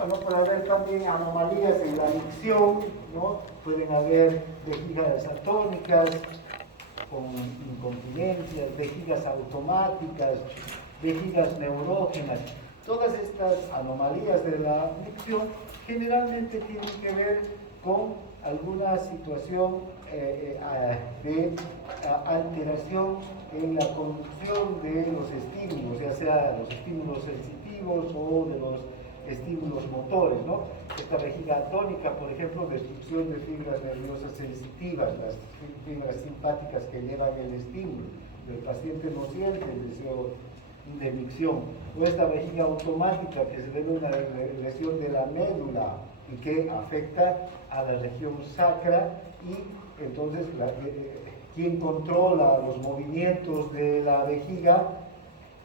Bueno, puede haber también anomalías en la micción, ¿no? Pueden haber vejigas atónicas con incontinencias, vejigas automáticas, vejigas neurógenas. Todas estas anomalías de la micción generalmente tienen que ver con alguna situación de alteración en la conducción de los estímulos, ya sea los estímulos sensitivos o de los estímulos motores, ¿no? Esta vejiga atónica, por ejemplo, destrucción de fibras nerviosas sensitivas, las fibras simpáticas que llevan el estímulo. El paciente no siente el deseo de micción. O esta vejiga automática que se debe a una lesión de la médula y que afecta a la región sacra, y entonces quien controla los movimientos de la vejiga,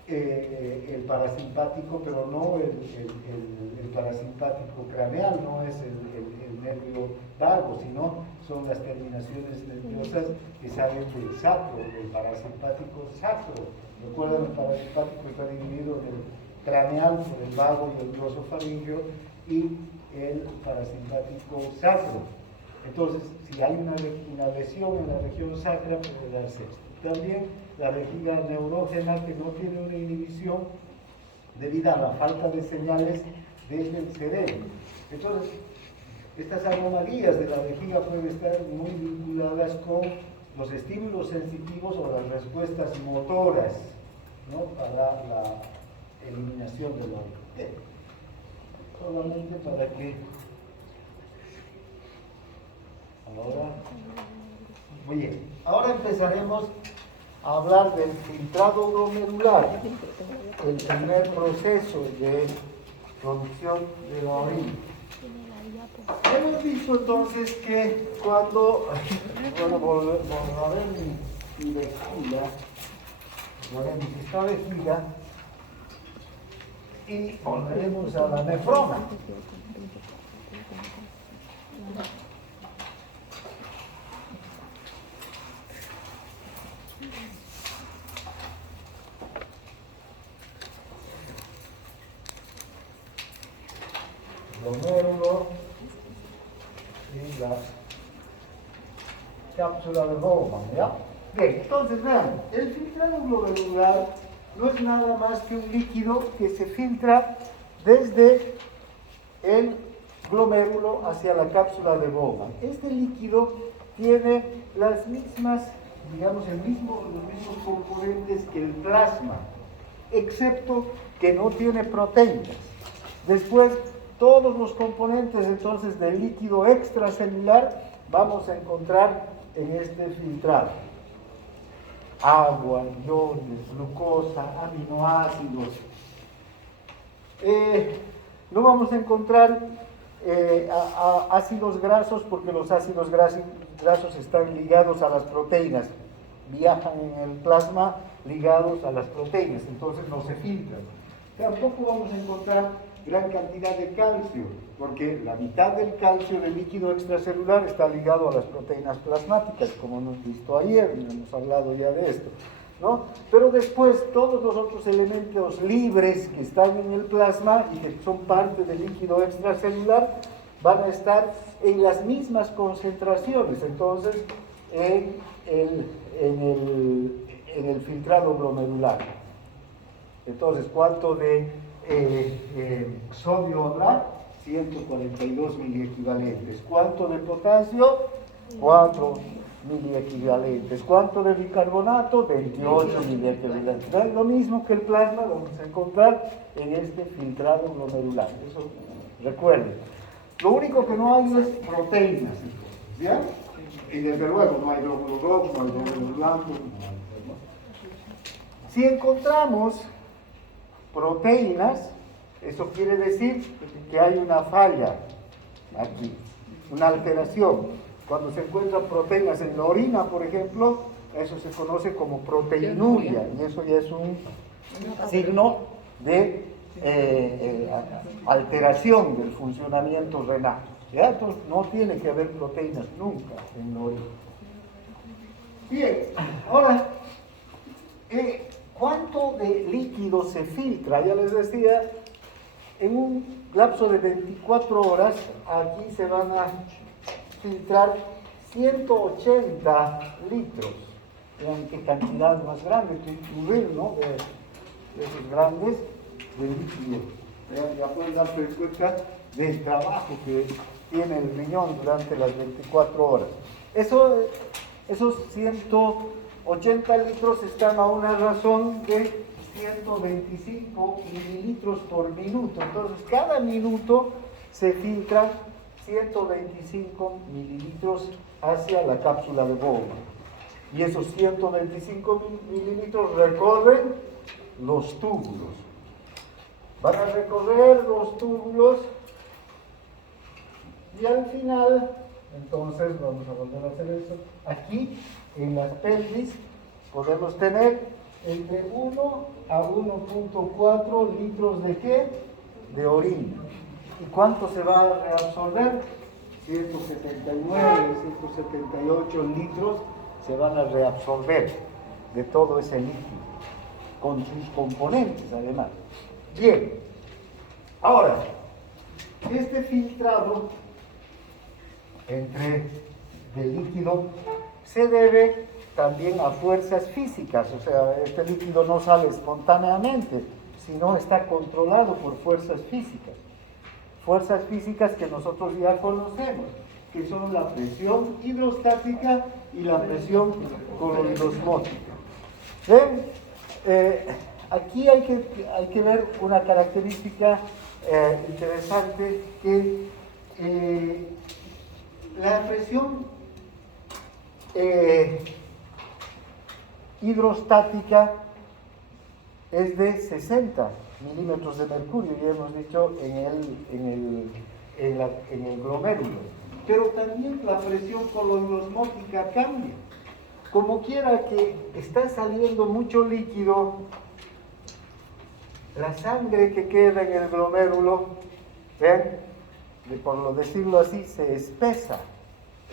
el parasimpático, pero no el parasimpático craneal, no es el nervio vago, sino son las terminaciones nerviosas que salen del sacro, del parasimpático sacro. Recuerden, el parasimpático está dividido en el craneal por el vago y el glosofaringeo, y el parasimpático sacro. Entonces, si hay una lesión en la región sacra, puede darse esto. También la vejiga neurógena, que no tiene una inhibición debido a la falta de señales desde el cerebro. Entonces, estas anomalías de la vejiga pueden estar muy vinculadas con los estímulos sensitivos o las respuestas motoras, ¿no? Para la eliminación del órgano. Solamente para que muy bien, ahora empezaremos a hablar del filtrado glomerular, el primer proceso de producción de la orina. Hemos dicho entonces que cuando, bueno, volveré mi vejiga, volveremos esta vejiga y volveremos a la nefrona. Glomérulo y la cápsula de Bowman, ¿ya? Bien, entonces vean, el filtrado glomerular no es nada más que un líquido que se filtra desde el glomérulo hacia la cápsula de Bowman. Este líquido tiene las mismas, digamos, los mismos componentes que el plasma, excepto que no tiene proteínas. Después, todos los componentes entonces del líquido extracelular vamos a encontrar en este filtrado: agua, iones, glucosa, aminoácidos. No vamos a encontrar ácidos grasos, porque los ácidos grasos están ligados a las proteínas, viajan en el plasma ligados a las proteínas, entonces no se filtran. Tampoco vamos a encontrar gran cantidad de calcio, porque la mitad del calcio del líquido extracelular está ligado a las proteínas plasmáticas, como hemos visto ayer, hemos hablado ya de esto, ¿no? Pero después todos los otros elementos libres que están en el plasma y que son parte del líquido extracelular van a estar en las mismas concentraciones, entonces en el filtrado glomerular. Entonces, ¿cuánto de sodio habrá? 142 miliequivalentes. ¿Cuánto de potasio? 4 miliequivalentes. ¿Cuánto de bicarbonato? 28 miliequivalentes. Es lo mismo que el plasma, lo vamos a encontrar en este filtrado glomerular. Eso recuerden. Lo único que no hay es proteínas, ¿ya? Y desde luego no hay glóbulos rojos, no hay glóbulos blancos, ¿no? Si encontramos proteínas, eso quiere decir que hay una falla aquí, una alteración. Cuando se encuentran proteínas en la orina, por ejemplo, eso se conoce como proteinuria, y eso ya es un signo de alteración del funcionamiento renal. ¿Ya? Entonces no tiene que haber proteínas nunca en la orina. Bien, ahora, ¿cuánto de líquido se filtra? Ya les decía, en un lapso de 24 horas, aquí se van a filtrar 180 litros. Vean qué cantidad más grande, que incluir, ¿no? De esos grandes de líquido. Vean, ya pueden darse cuenta del trabajo que tiene el riñón durante las 24 horas. Esos 180 litros están a una razón de 125 mililitros por minuto. Entonces, cada minuto se filtran 125 mililitros hacia la cápsula de Bowman. Y esos 125 mililitros recorren los túbulos. Van a recorrer los túbulos y al final, entonces vamos a volver a hacer eso. Aquí en las pelvis podemos tener entre 1 a 1.4 litros de ¿qué? De orina. ¿Y cuánto se va a reabsorber? 179, 178 litros se van a reabsorber de todo ese líquido, con sus componentes además. Bien, ahora, este filtrado del líquido se debe también a fuerzas físicas, o sea, este líquido no sale espontáneamente, sino está controlado por fuerzas físicas que nosotros ya conocemos, que son la presión hidrostática y la presión coloidosmótica. ¿Ven? Aquí hay que ver una característica interesante, que la presión hidrostática es de 60 milímetros de mercurio, ya hemos dicho en el glomérulo. Pero también la presión coloidosmótica cambia. Como quiera que está saliendo mucho líquido, la sangre que queda en el glomérulo, ¿ven? Por decirlo así, se espesa.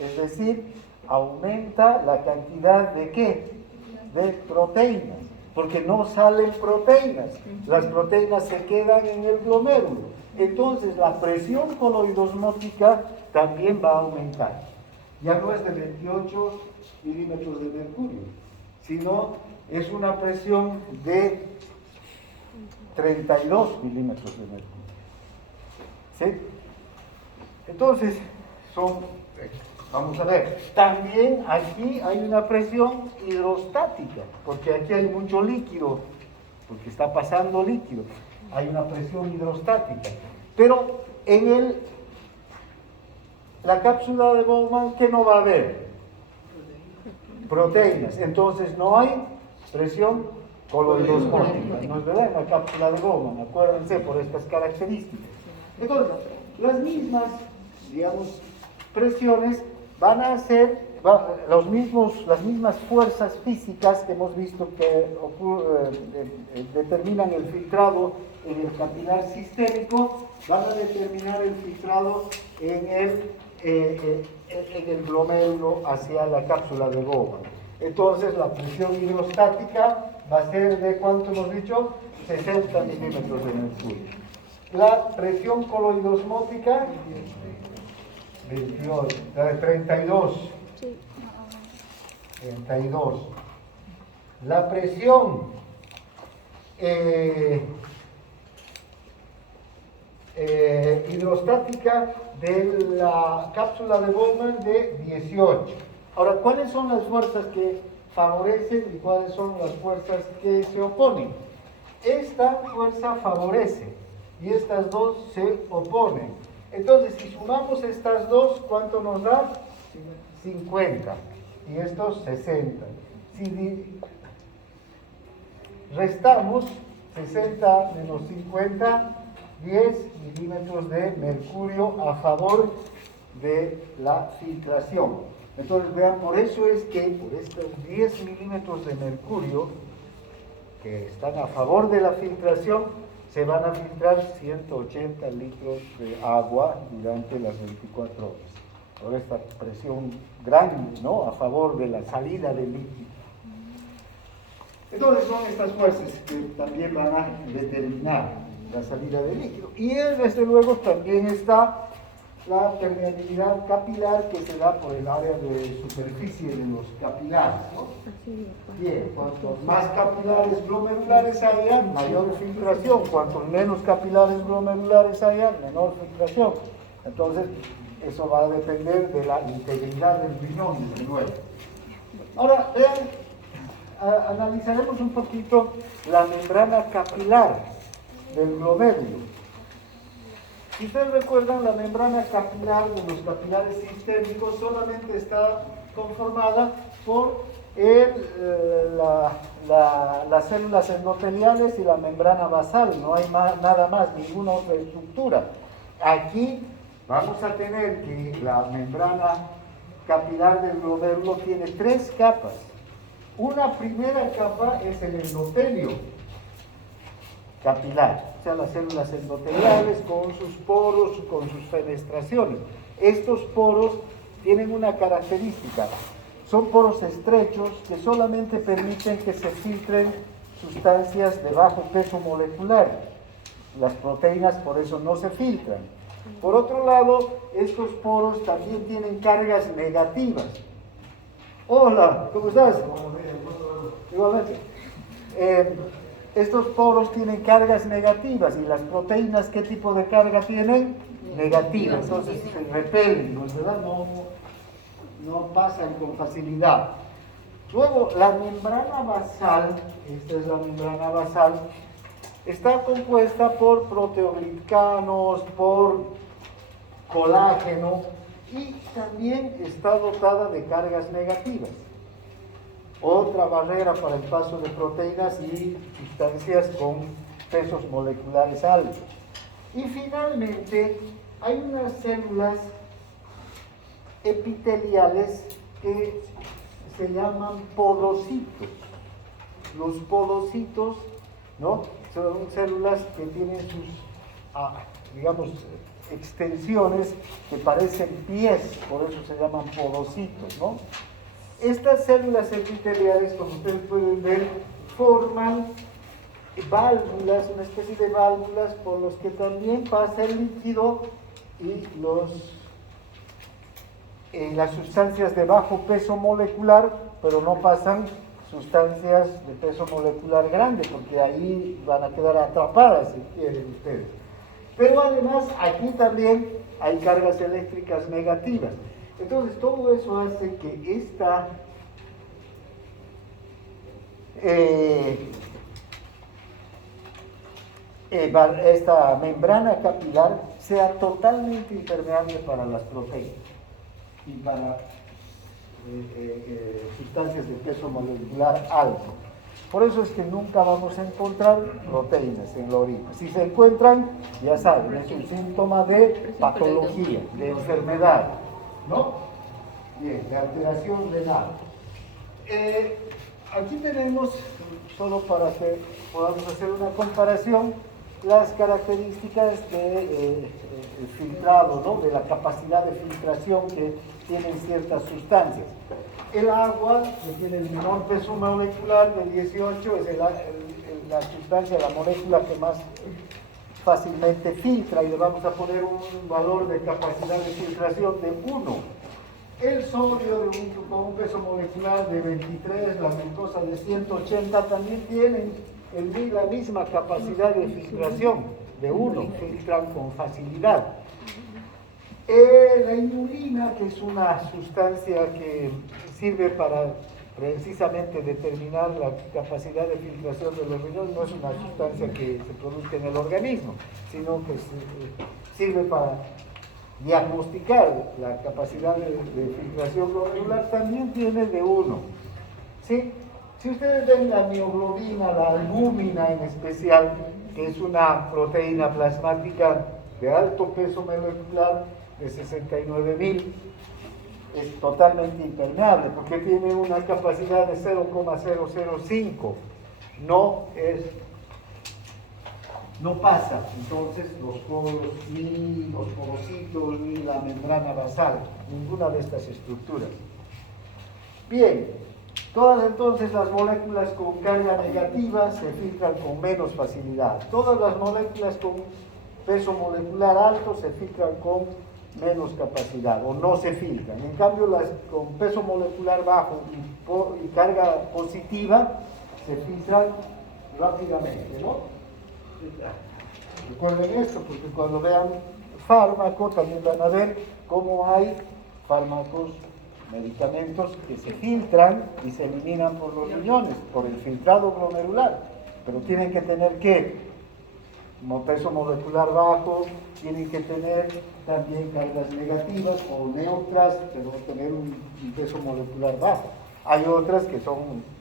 Es decir, aumenta la cantidad de ¿qué? De proteínas, porque no salen proteínas. Las proteínas se quedan en el glomérulo. Entonces la presión coloidosmótica también va a aumentar. Ya no es de 28 milímetros de mercurio, sino es una presión de 32 milímetros de mercurio. ¿Sí? Entonces, vamos a ver, también aquí hay una presión hidrostática, porque aquí hay mucho líquido, porque está pasando líquido, hay una presión hidrostática. Pero en la cápsula de Bowman, ¿qué no va a haber? Proteínas. Entonces no hay presión coloidosmótica. No es verdad en la cápsula de Bowman, acuérdense por estas características. Entonces, las mismas, digamos, presiones van a ser las mismas fuerzas físicas que hemos visto que determinan el filtrado en el capilar sistémico, van a determinar el filtrado en el glomérulo hacia la cápsula de Bowman. Entonces la presión hidrostática va a ser de, ¿cuánto hemos dicho? 60 milímetros de mercurio. La presión coloidosmótica, 32. 32. La presión hidrostática de la cápsula de Bowman de 18. Ahora, ¿cuáles son las fuerzas que favorecen y cuáles son las fuerzas que se oponen? Esta fuerza favorece y estas dos se oponen. Entonces, si sumamos estas dos, ¿cuánto nos da? 50. Y estos 60. Si restamos 60 menos 50, 10 milímetros de mercurio a favor de la filtración. Entonces, vean, por eso es que por estos 10 milímetros de mercurio que están a favor de la filtración, se van a filtrar 180 litros de agua durante las 24 horas. Por esta presión grande, ¿no?, a favor de la salida del líquido. Entonces son estas fuerzas que también van a determinar la salida de líquido. Y desde luego también está la permeabilidad capilar que se da por el área de superficie de los capilares, ¿no? Bien, cuantos más capilares glomerulares haya, mayor filtración. Cuantos menos capilares glomerulares haya, menor filtración. Entonces, eso va a depender de la integridad del riñón, de nuevo. Ahora, vean, analizaremos un poquito la membrana capilar del glomérulo. Si ustedes recuerdan, la membrana capilar de los capilares sistémicos solamente está conformada por las células endoteliales y la membrana basal, no hay nada más, ninguna otra estructura. Aquí vamos a tener que la membrana capilar del glomérulo tiene 3 capas. Una primera capa es el endotelio capilar, o sea, las células endoteliales con sus poros, con sus fenestraciones. Estos poros tienen una característica, son poros estrechos que solamente permiten que se filtren sustancias de bajo peso molecular. Las proteínas por eso no se filtran. Por otro lado, estos poros también tienen cargas negativas. Hola, ¿cómo estás? Igualmente. Estos poros tienen cargas negativas y las proteínas, ¿qué tipo de carga tienen? Negativa, entonces se repelen, ¿verdad? No pasan con facilidad. Luego, la membrana basal, esta es la membrana basal, está compuesta por proteoglicanos, por colágeno y también está dotada de cargas negativas. Otra barrera para el paso de proteínas y sustancias con pesos moleculares altos. Y finalmente, hay unas células epiteliales que se llaman podocitos. Los podocitos, ¿no?, son células que tienen sus, digamos, extensiones que parecen pies, por eso se llaman podocitos, ¿no? Estas células epiteliales, como ustedes pueden ver, forman válvulas, una especie de válvulas por los que también pasa el líquido y las sustancias de bajo peso molecular, pero no pasan sustancias de peso molecular grande, porque ahí van a quedar atrapadas, si quieren ustedes. Pero además, aquí también hay cargas eléctricas negativas. Entonces, todo eso hace que esta membrana capilar sea totalmente impermeable para las proteínas y para sustancias de peso molecular alto. Por eso es que nunca vamos a encontrar proteínas en la orina. Si se encuentran, ya saben, es un síntoma de patología, de enfermedad, ¿no? Bien, de alteración renal. Aquí tenemos, solo para que podamos hacer una comparación, las características del filtrado, ¿no?, de la capacidad de filtración que tienen ciertas sustancias. El agua, que tiene el menor peso molecular de 18, es la sustancia, la molécula que más fácilmente filtra, y le vamos a poner un valor de capacidad de filtración de 1. El sodio, con un peso molecular de 23, la glucosa de 180, también tienen la misma capacidad de filtración de 1, filtran con facilidad. La inulina, que es una sustancia que sirve para precisamente determinar la capacidad de filtración de los riñones, no es una sustancia que se produzca en el organismo, sino que sirve para diagnosticar la capacidad de filtración glomerular, también tiene de 1. ¿Sí? Si ustedes ven la mioglobina, la albúmina en especial, que es una proteína plasmática de alto peso molecular de 69.000, es totalmente impermeable porque tiene una capacidad de 0,005, no pasa entonces los poros, ni los porocitos, ni la membrana basal, ninguna de estas estructuras. Bien, Todas entonces las moléculas con carga negativa se filtran con menos facilidad. Todas las moléculas con peso molecular alto se filtran con menos capacidad o no se filtran. En cambio, las con peso molecular bajo y carga positiva se filtran rápidamente, ¿no? Recuerden esto, porque cuando vean fármaco también van a ver cómo hay fármacos, medicamentos que se filtran y se eliminan por los riñones, por el filtrado glomerular, pero tienen que tener ¿qué? Peso molecular bajo, tienen que tener también cargas negativas o neutras, pero tener un peso molecular bajo. Hay otras que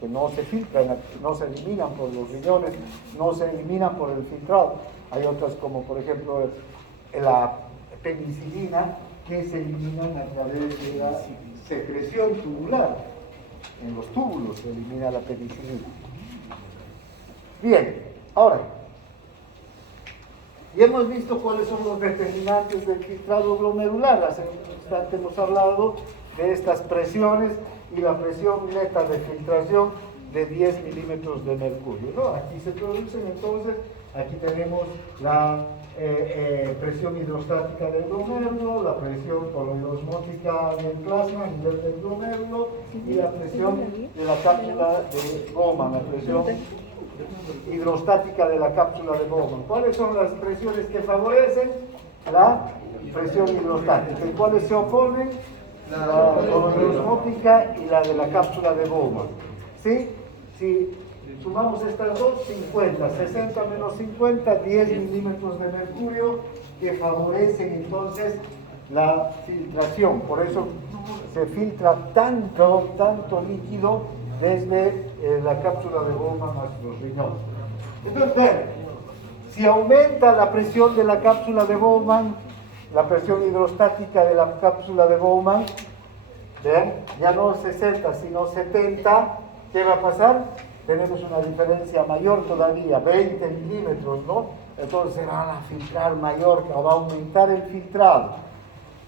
no se filtran, no se eliminan por los riñones, no se eliminan por el filtrado. Hay otras como por ejemplo la penicilina, que se eliminan a través de la secreción tubular. En los túbulos se elimina la penicilina. Bien, ahora, ya hemos visto cuáles son los determinantes del filtrado glomerular. Hace un instante hemos hablado de estas presiones y la presión neta de filtración de 10 milímetros de mercurio, ¿no? Aquí se producen entonces, aquí tenemos la presión hidrostática del glomérulo, la presión poloidosmótica del plasma a nivel del glomérulo y la presión de la cápsula de Bowman, la presión hidrostática de la cápsula de Bowman. ¿Cuáles son las presiones que favorecen? La presión hidrostática. ¿Y cuáles se oponen? La poloidosmótica y la de la cápsula de Bowman. ¿Sí? Si sumamos estas dos, 50, 60 menos 50, 10 milímetros de mercurio que favorecen entonces la filtración. Por eso se filtra tanto líquido desde la cápsula de Bowman a los riñones. Entonces, vean, si aumenta la presión de la cápsula de Bowman, la presión hidrostática de la cápsula de Bowman, vean, ya no 60 sino 70, ¿qué va a pasar? Tenemos una diferencia mayor todavía, 20 milímetros, ¿no? Entonces se van a filtrar mayor, va a aumentar el filtrado.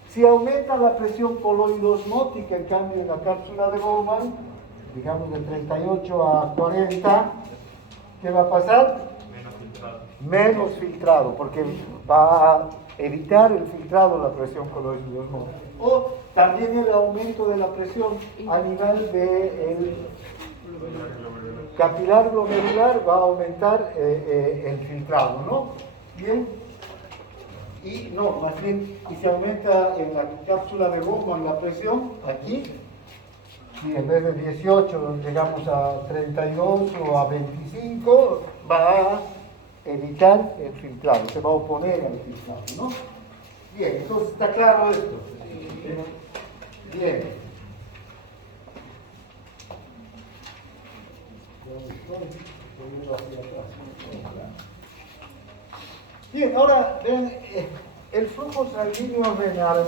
Si aumenta la presión coloidosmótica, en cambio, en la cápsula de Bowman, digamos de 38 a 40, ¿qué va a pasar? Menos filtrado, porque va a evitar el filtrado la presión coloidosmótica. O también el aumento de la presión a nivel del capilar glomerular va a aumentar el filtrado, ¿no? Bien. Y no, más bien, y se aumenta en la cápsula de Bowman la presión, aquí, y en vez de 18 llegamos a 32 o a 25, va a evitar el filtrado, se va a oponer al filtrado, ¿no? Bien, entonces está claro esto. Bien. Bien, ahora ven, el flujo sanguíneo renal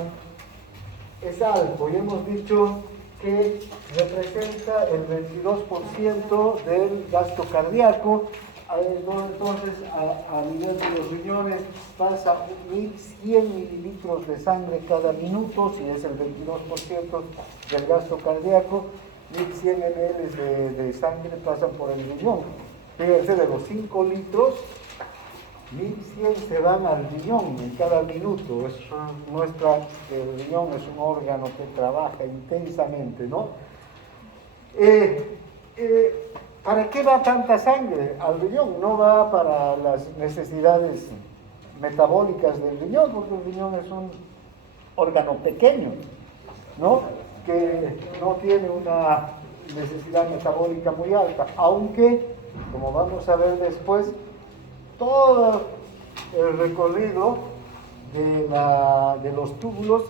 es alto y hemos dicho que representa el 22% del gasto cardíaco. Entonces, a nivel de los riñones pasa 1.100 mililitros de sangre cada minuto, si es el 22% del gasto cardíaco. 1.100 ml de sangre pasan por el riñón. Fíjense, de los 5 litros, 1.100 se van al riñón en cada minuto. El riñón es un órgano que trabaja intensamente, ¿no? ¿Para qué va tanta sangre al riñón? No va para las necesidades metabólicas del riñón, porque el riñón es un órgano pequeño, ¿no? Que no tiene una necesidad metabólica muy alta, aunque, como vamos a ver después, todo el recorrido de los túbulos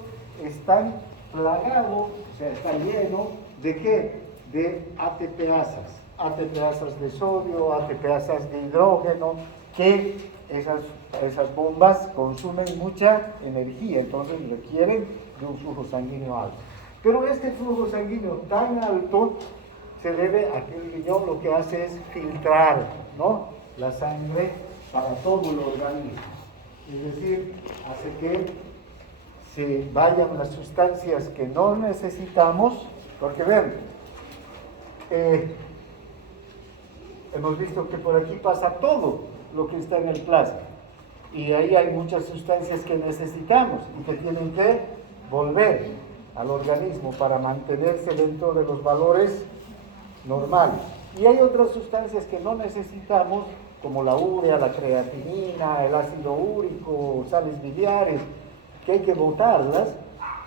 están plagado, o sea, está lleno ¿de qué? De ATPasas, ATPasas de sodio, ATPasas de hidrógeno, que esas bombas consumen mucha energía, entonces requieren de un flujo sanguíneo alto. Pero este flujo sanguíneo tan alto se debe a que el riñón lo que hace es filtrar, ¿no?, la sangre para todo el organismo. Es decir, hace que se vayan las sustancias que no necesitamos, porque ven, hemos visto que por aquí pasa todo lo que está en el plasma. Y ahí hay muchas sustancias que necesitamos y que tienen que volver al organismo para mantenerse dentro de los valores normales. Y hay otras sustancias que no necesitamos, como la urea, la creatinina, el ácido úrico, sales biliares, que hay que botarlas.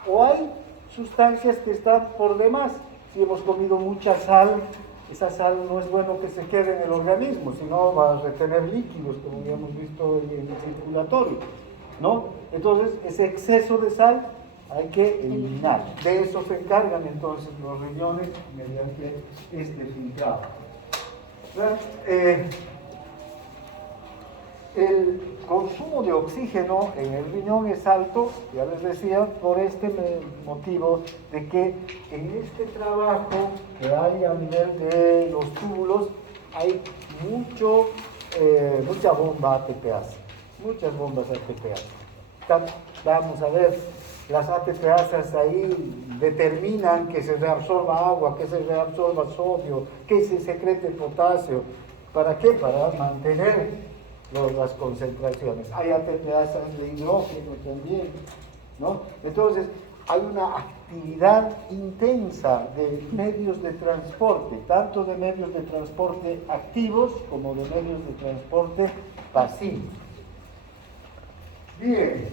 O hay sustancias que están por demás. Si hemos comido mucha sal, esa sal no es bueno que se quede en el organismo, sino va a retener líquidos, como ya hemos visto en el circulatorio, ¿no? Entonces, ese exceso de sal hay que eliminar. De eso se encargan entonces los riñones mediante este filtrado. El consumo de oxígeno en el riñón es alto, ya les decía, por este motivo de que en este trabajo que hay a nivel de los túbulos hay mucha bomba ATPase, muchas bombas ATPase. Vamos a ver, las ATPases ahí determinan que se reabsorba agua, que se reabsorba sodio, que se secrete potasio. ¿Para qué? Para mantener las concentraciones. Hay ATPases de hidrógeno también, ¿no? Entonces, hay una actividad intensa de medios de transporte, tanto de medios de transporte activos como de medios de transporte pasivos. Bien,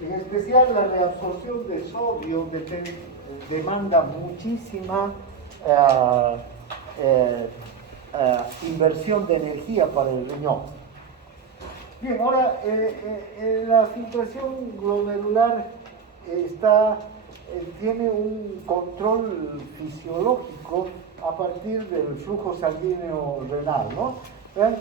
en especial la reabsorción de sodio demanda muchísima inversión de energía para el riñón. Bien, ahora la filtración glomerular tiene un control fisiológico a partir del flujo sanguíneo renal, ¿no? ¿Ven?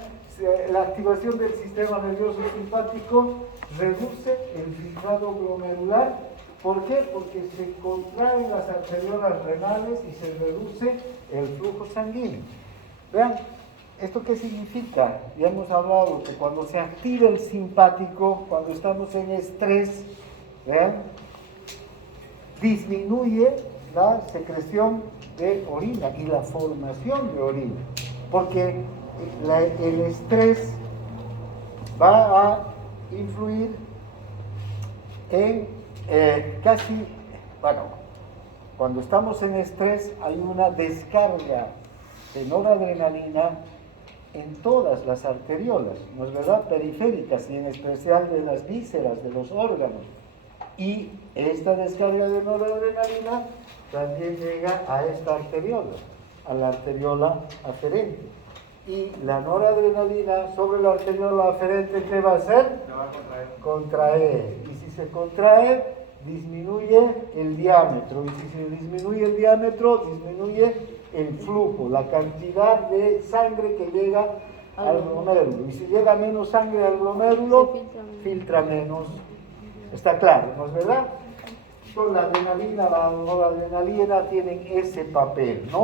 La activación del sistema nervioso simpático reduce el filtrado glomerular. ¿Por qué? Porque se contraen las arteriolas renales y se reduce el flujo sanguíneo. Vean, ¿esto qué significa? Ya hemos hablado que cuando se activa el simpático, cuando estamos en estrés, ¿vean?, disminuye la secreción de orina y la formación de orina, porque el estrés va a influir en cuando estamos en estrés hay una descarga de noradrenalina en todas las arteriolas, ¿no es verdad?, periféricas y en especial de las vísceras, de los órganos. Y esta descarga de noradrenalina también llega a esta arteriola, a la arteriola aferente. Y la noradrenalina sobre la arteriola aferente, ¿qué va a hacer? Se va a contraer. Y si se contrae, disminuye el diámetro. Y si se disminuye el diámetro, disminuye el flujo, la cantidad de sangre que llega al glomérulo. Y si llega menos sangre al glomérulo, filtra menos. Está claro, ¿no es verdad? Con la adrenalina, la noradrenalina tienen ese papel, ¿no?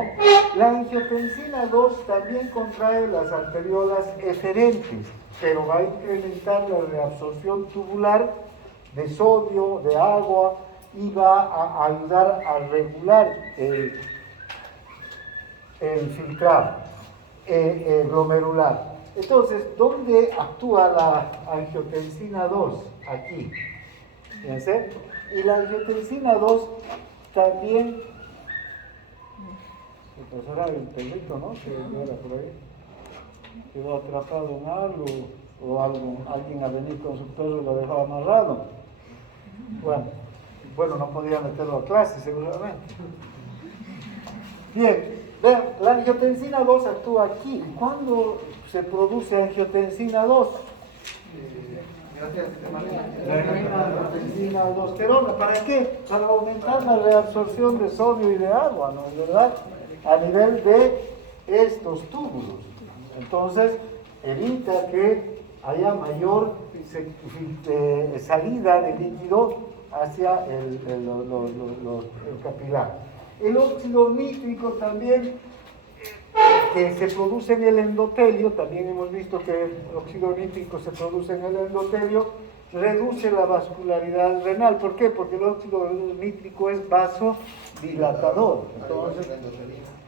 La angiotensina 2 también contrae las arteriolas eferentes, pero va a incrementar la reabsorción tubular de sodio, de agua, y va a ayudar a regular el filtrado glomerular. Entonces, ¿dónde actúa la angiotensina 2? Aquí. ¿Fíjense? Y la angiotensina 2 también, se pasará el perrito, ¿no?, que era por ahí, quedó atrapado en algo, o alguien ha venido con su perro y lo dejó amarrado. Bueno, no podía meterlo a clase seguramente. Bien, vean, la angiotensina 2 actúa aquí. ¿Cuándo se produce angiotensina 2? La angiotensina aldosterona. ¿Para qué? Para aumentar la reabsorción de sodio y de agua, ¿no es verdad?, a nivel de estos túbulos. Entonces, evita que haya mayor salida de líquido hacia el capilar. El óxido nítrico también, que se produce en el endotelio, también hemos visto que el óxido nítrico se produce en el endotelio, reduce la vascularidad renal. ¿Por qué? Porque el óxido nítrico es vasodilatador. Entonces,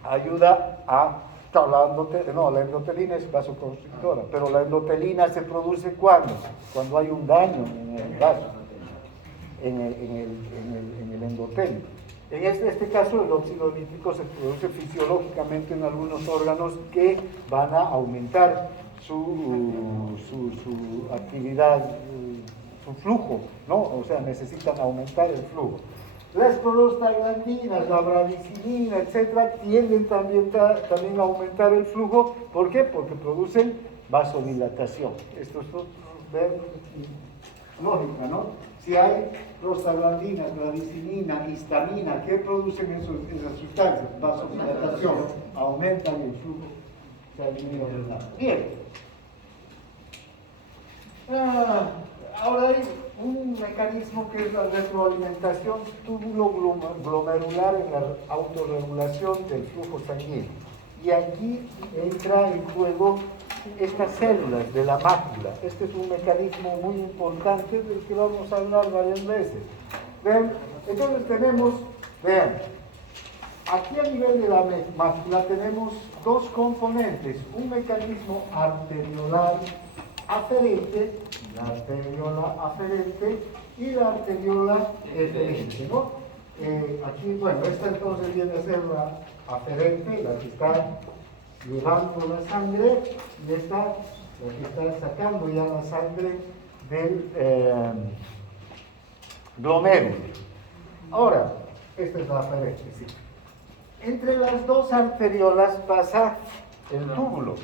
ayuda a... la endotelina es vasoconstrictora, pero la endotelina se produce cuando hay un daño en el vaso, en el endotelio. En este caso, el óxido nítrico se produce fisiológicamente en algunos órganos que van a aumentar su actividad, su flujo, ¿no? O sea, necesitan aumentar el flujo. Las prostaglandinas, la bradicinina, etcétera, tienden también a aumentar el flujo. ¿Por qué? Porque producen vasodilatación. Esto es lógica, ¿no? Si hay prostaglandinas, bradicinina, histamina, ¿qué producen esas sustancias? Vasodilatación, aumentan el flujo sanguíneo. Bien. Ahora hay un mecanismo que es la retroalimentación túbulo-glomerular en la autorregulación del flujo sanguíneo. Y aquí entra en juego estas células de la mácula. Este es un mecanismo muy importante del que vamos a hablar varias veces. ¿Ven? Entonces tenemos, vean, aquí a nivel de la mácula tenemos dos componentes, un mecanismo arteriolar aferente, la arteriola aferente y la arteriola eferente, ¿no? Aquí, bueno, esta entonces viene a ser la aferente, la que está llevando la sangre, y esta, la que está sacando ya la sangre del glomérulo. Ahora, esta es la aferente, sí. Entre las dos arteriolas pasa el túbulo,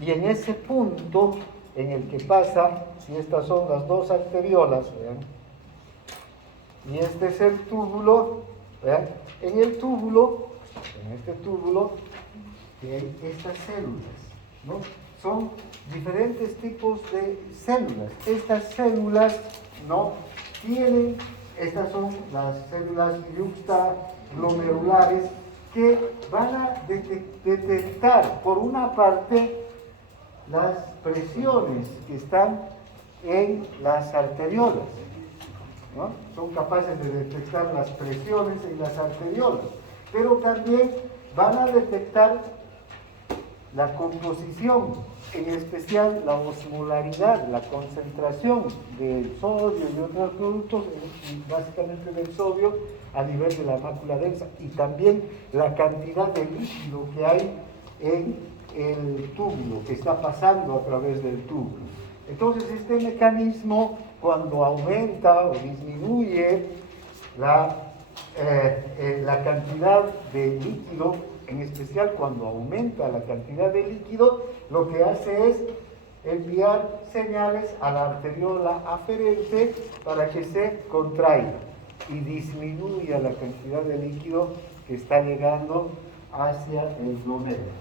y en ese punto en el que pasa, si estas son las dos arteriolas, ¿vean? Y este es el túbulo, ¿vean? En el túbulo, en este túbulo, que hay estas células, ¿no? Son diferentes tipos de células. Estas células, ¿no? Estas son las células yuxtaglomerulares que van a detectar, por una parte, las presiones que están en las arteriolas, ¿no? Son capaces de detectar las presiones en las arteriolas, pero también van a detectar la composición, en especial la osmolaridad, la concentración del sodio y otros productos, básicamente del sodio, a nivel de la mácula densa, y también la cantidad de líquido que hay en el túbulo, que está pasando a través del túbulo. Entonces, este mecanismo, cuando aumenta o disminuye la cantidad de líquido, en especial cuando aumenta la cantidad de líquido, lo que hace es enviar señales a la arteriola aferente para que se contraiga y disminuya la cantidad de líquido que está llegando hacia el glomérulo,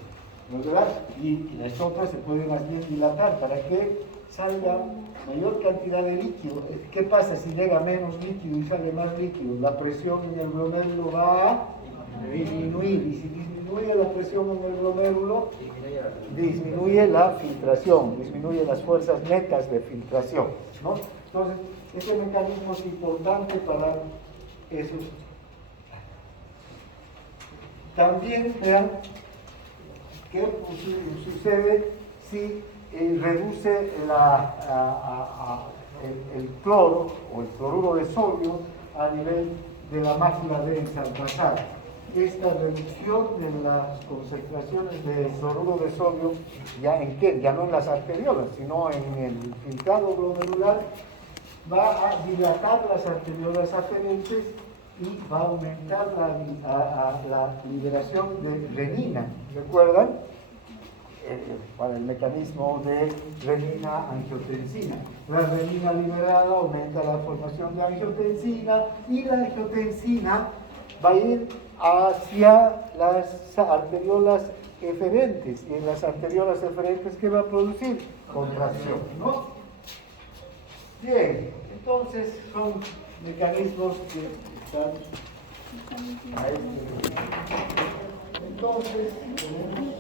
¿verdad? Y las otras se pueden más bien dilatar para que salga mayor cantidad de líquido. ¿Qué pasa si llega menos líquido y sale más líquido? La presión en el glomérulo va a disminuir, y si disminuye la presión en el glomérulo, disminuye la filtración, disminuye las fuerzas netas de filtración, ¿no? Entonces, este mecanismo es importante para esos. También vean qué sucede si reduce el cloro o el cloruro de sodio a nivel de la mácula densa al pasar. Esta reducción de las concentraciones de cloruro de sodio, ¿ya en qué? Ya no en las arteriolas, sino en el filtrado glomerular, va a dilatar las arteriolas aferentes y va a aumentar la liberación de renina. ¿Recuerdan? Para el mecanismo de renina-angiotensina. La renina liberada aumenta la formación de angiotensina, y la angiotensina va a ir hacia las arteriolas eferentes, y en las arteriolas eferentes, ¿qué va a producir? Contracción, ¿no? Bien, entonces son mecanismos que están a este nivel. Entonces tenemos